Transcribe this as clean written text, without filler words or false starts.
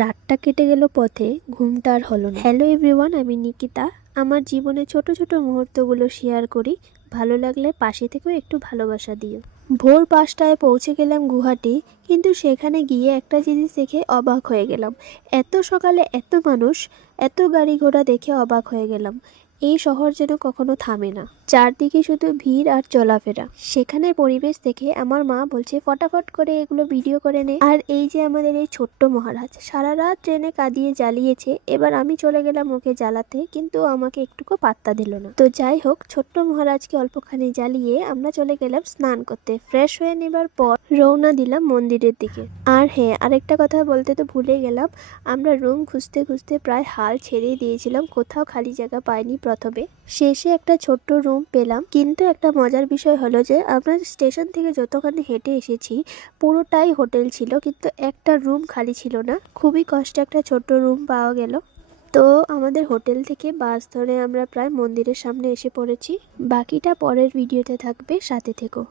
রাতটা কেটে গেল পথে, ঘুমটা আর হলো না। হ্যালো এভরিওয়ান, আমি নিকিতা। আমার জীবনে ছোট ছোট মুহূর্তগুলো শেয়ার করি। ভালো লাগলে পাশে থেকেও একটু ভালোবাসা দিও। ভোর 5টায় পৌঁছে গেলাম গুয়াহাটি, কিন্তু সেখানে গিয়ে একটা জিনিস দেখে অবাক হয়ে গেলাম। এত সকালে এত মানুষ, এত গাড়ি ঘোড়া দেখে অবাক হয়ে গেলাম। এই শহর যেন কখনো থামে না, চারদিকে শুধু ভিড় আর চলাফেরা। সেখানে পরিবেশ দেখে আমার মা বলছে ফটাফট করে এগুলো ভিডিও করে নে। আর এই যে আমাদের এই ছোট্ট মহারাজ সারা রাত ট্রেনে কাঁদিয়ে জ্বালিয়েছে, এবার আমি চলে গেলাম ওকে জ্বালাতে, কিন্তু আমাকে একটুকু পাত্তা দিল না। তো যাই হোক, ছোট্ট মহারাজকে অল্পখানি জ্বালিয়ে আমরা চলে গেলাম স্নান করতে। ফ্রেশ হয়ে নেবার পর রওনা দিলাম মন্দিরের দিকে। আর হ্যাঁ, আরেকটা কথা বলতে তো ভুলে গেলাম, আমরা রুম খুঁজতে খুঁজতে প্রায় হাল ছেড়েই দিয়েছিলাম, কোথাও খালি জায়গা পাইনি। প্রথমে শেষে একটা ছোট্ট রুম পেলাম, কিন্তু একটা মজার বিষয় হলো যে আমরা স্টেশন থেকে যতখানি হেঁটে এসেছি পুরোটাই হোটেল ছিল, কিন্তু একটা রুম খালি ছিল না। খুবই কষ্টে একটা ছোট্ট রুম পাওয়া গেল। তো আমাদের হোটেল থেকে বাস ধরে আমরা প্রায় মন্দিরের সামনে এসে পড়েছি। বাকিটা পরের ভিডিওতে থাকবে, সাথে থেকো।